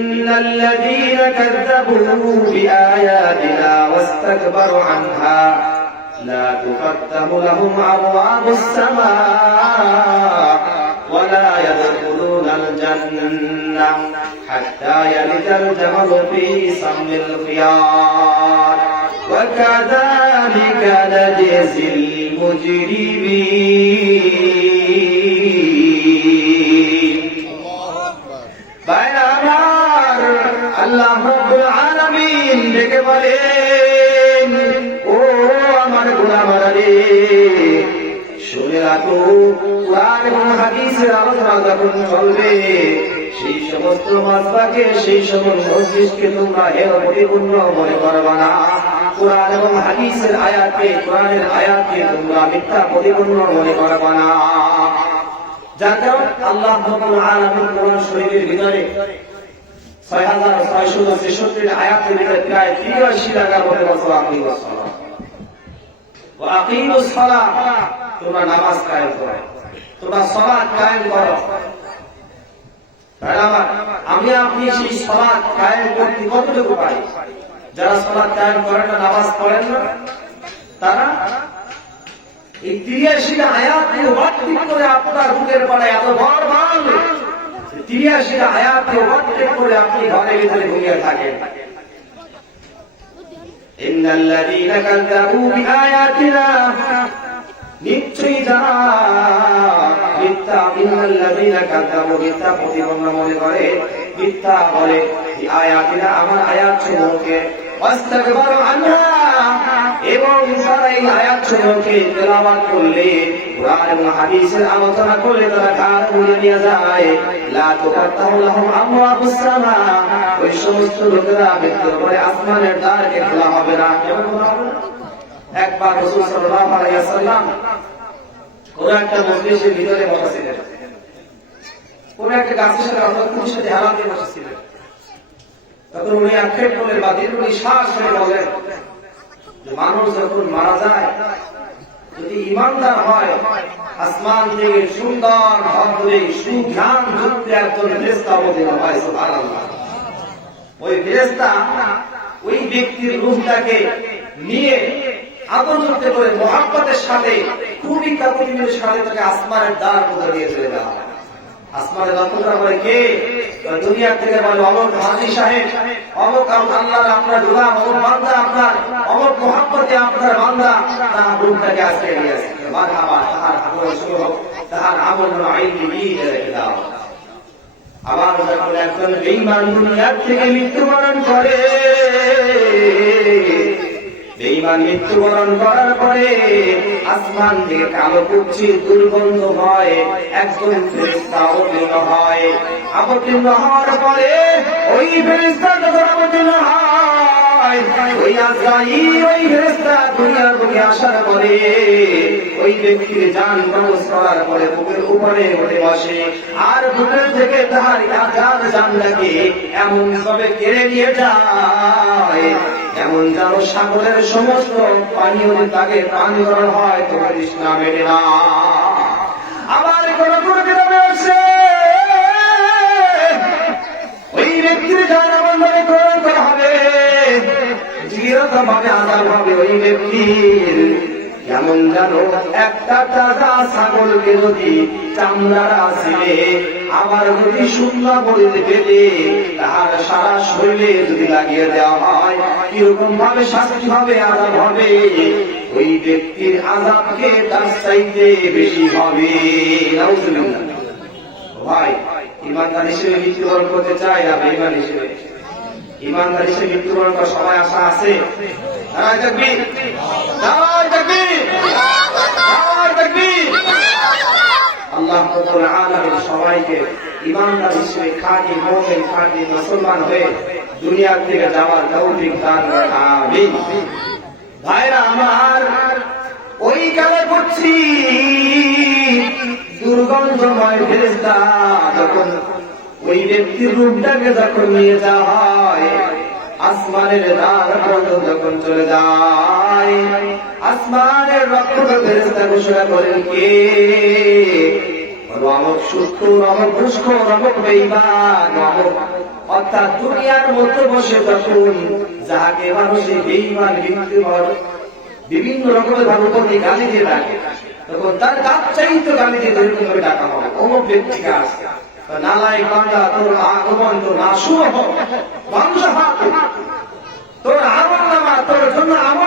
ইন্নাল্লাযীনা কাযযাবু বিআয়াতিনা ওয়াস্তাকবারু আনহা লা তুফাত্তাহু লাহুম আবওয়াবুস সামা' ওয়া লা ইয়াদখুলুনাল জান্নাহ হাত্তা ইয়ালিজাল জামালু ফী সাম্মিল খিয়াত ওয়া কাযালিকা নাজজিল মুজরিমিন। আল্লাহ রাব্বুল আলামিন ডেকে বলেন, ও আমার গোলামেরা রে, শুনে রাখো, কুরআন এবং হাদিসের আলোচনা যখন চলবে, সেই সমস্ত মাসবাকে, সেই সমস্ত মজলিসকে তোমরা এর প্রতিপূর্ণ মনে করবে না। কুরআন এবং হাদিসের আয়াতকে, কোরআনের আয়াতকে তোমরা মিথ্যা প্রতিপূর্ণ মনে করবে না। যার কারণ আল্লাহ রাব্বুল আলামিন কোরআন শরীফের ভিতরে 6663 আয়াতের ভিতরে প্রায় 83 জায়গার মধ্যে বলছে আকিমুস সালাহ, তোমরা নামাজ কায়েম করো, তোমরা সালাত কায়েম করো। আমি আপনি সেই সালাত কায়েম করতে কতটুকু পারি? যারা সালাত কায়েম করেন না, নামাজ পড়েন না, তারা এই 83টা আয়াতকে ওয়ার্তিক করে আপনার বুকের পাড়ায় এত বড় মাল, 83টা আয়াতকে ওয়ার্তিক করে আপনি ঘরের ভিতরে ঘুমিয়ে থাকেন। ইন্নাল্লাযীনা কাযযাবু বিআয়াতিনা, নিশ্চয়ই যারা মিথ্যা, ইন্নাল্লাযীনা কাযযাবু মিথ্যা প্রতিপন্ন মনে করে, মিথ্যা বলে এই আয়াতিনা, আমার আয়াতসমূহকে, ওয়াস্তাকবারু আনহা, এবং তারা এই আয়াতসমূহকে তেলাওয়াত করলে, কুরআন এবং হাদিসের আলোচনা করলে তারা কান মুড়ে নিয়ে যায়। লা তুফাত্তাহু লাহুম আবওয়াবুস সামা', ওই সমস্ত লোকেরা মৃত্যুর পরে আসমানের দ্বারকে খোলা হবে না। কেমন হবে? একবার রাসূল সাল্লাল্লাহু আলাইহি ওয়াসাল্লাম কোন একটা মজলিসের ভিতরে বসেছিলেন, কোন একটা গাছের সাথে অন্য কোনো সাথে হারাম দিয়ে বসেছিলেন। তখন উনি আক্ষেপ করলেন বা দীর্ঘ নিঃশ্বাস ফেলে বলেন যে মানুষ যখন মারা যায়, যদি ঈমানদার হয়, আসমান থেকে সুন্দর ভদ্রে সুঘ্রাণ যুক্ত একজন ফেরেশতা অবতীর্ণ হয়। সুবহানাল্লাহ। ওই ফেরেশতা ওই ব্যক্তির রূহটাকে নিয়ে আদর করতে করে মুহাব্বতের সাথে খুবই কাকুতিমির সাথে তাকে আসমানের দ্বার পর্যন্ত নিয়ে চলে যাওয়া হয়। আসমানের দরজা করে কে? দুনিয়া থেকে বলে অমুক হাজী সাহেব, অমুক আল্লাহর আপনার গোলাম, অমুক বান্দা আপনার, অমুক মুহাব্বতে আপনার বান্দা, তার রূহটাকে আজকে নিয়ে আসে। মারহাবা, তাহার আমল শুরু হোক, তাহার আমল আইনি দিয়ে রেখে দাও। আবার যখন একজন বেঈমান দুনিয়ার থেকে মৃত্যুবরণ করে, বেঈমান মৃত্যুবরণ করার পরে আসমান থেকে কালো কুচ্ছির দুর্গন্ধ হয়, একজন ফেরেশতা অবতীর্ণ হয়। অবতীর্ণ হওয়ার পরে ওই ফেরেশতা যখন অবতীর্ণ হয়, ওই আজরাইল, ওই ফেরেশতা দুনিয়ার বুকে আসার পরে ওই ব্যক্তির জান কবজ করার পরে বুকের উপরে উঠে বসে, আর বুকের থেকে তার আজাদ জানটাকে এমন ভাবে কেড়ে নিয়ে যায় এমন যেন সাগরের সমস্ত পানীয় তাকে পান করা হয়, তো তৃষ্ণা মেটে না। আবার কোন কোন কিতাবে আছে ওই ব্যক্তির জান বন্ধনে গ্রহণ করা হবে, জীরত ভাবে আজাদ হবে ওই ব্যক্তির। যেমন জানো একটা তাজা ছাগলকে যদি চামড়ার আসিলে আবার যদি সুন্দর বলিতে পেতে তাহার সারা শরীরে যদি লাগিয়ে দেওয়া হয়, কিরকম ভাবে শাস্তি হবে, আযাব হবে, ওই ব্যক্তির আযাবকে তার চাইতে বেশি হবে। নাউজুবিল্লাহ। ভাই, ঈমানদার হিসেবে মৃত্যুবরণ করতে চাই না বেঈমান হিসেবে? ঈমানদার হিসেবে মৃত্যুবরণ করার সবাই আশা আছে? নারায়ে তাকবীর, নারায়ে তাকবীর, নারায়ে তাকবীর। আল্লাহ রাব্বুল আলামিন সবাইকে ঈমানদার হিসেবে খাঁটি মুমিন, খাঁটি মুসলমান হয়ে দুনিয়া থেকে যাওয়ার তৌফিক দান করেন। আমিন। ভাইরা আমার, ওই কালে করছি দুর্গন্ধময় ফেরেশতা যখন ওই ব্যক্তির রূপটাকে যখন নিয়ে যাওয়া হয়, আসমানের দ্বার পর্যন্ত যখন চলে যায়, আসমানের রক্ষক ফেরেশতা ঘোষণা করেন, কে? অমুক সুস্থ, অমুক দুষ্কর, অমুক বেঈমান, অর্থাৎ দুনিয়ার মধ্যে বসে যখন যাকে মানুষে বেঈমান মৃত্যুর বিভিন্ন রকমের ভাবে উপরে গালি দিয়ে ডাকে, তখন তার দাঁত চাইতে গালি দিয়ে এরকম করে ডাকা হবে, অমুক ব্যক্তিকে আসে নালায় বান্দা তোর আগমন তো না শুভ হোক, বন্ধ হোক, তোর আমল নামা তোর জন্য আমল